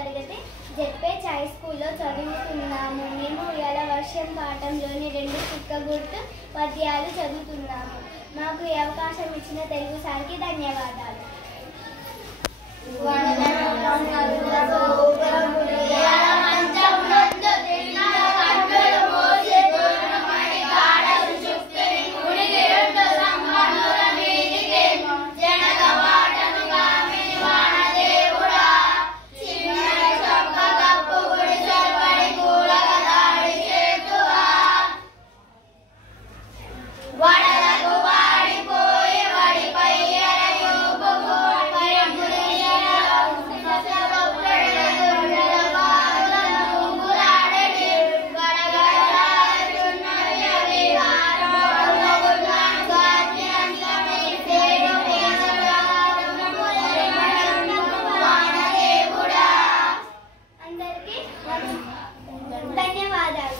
తరగతి ZP high స్కూల్లో చదువుతున్నాము. మేము ఇవాళ వర్షం పాఠంలోని 2 చుక్క గుర్తు పద్యాలు చదువుతున్నాము. మాకు ఈ అవకాశం ఇచ్చిన తెలుగు సార్కి ధన్యవాదాలు. ధన్యవాదాలు.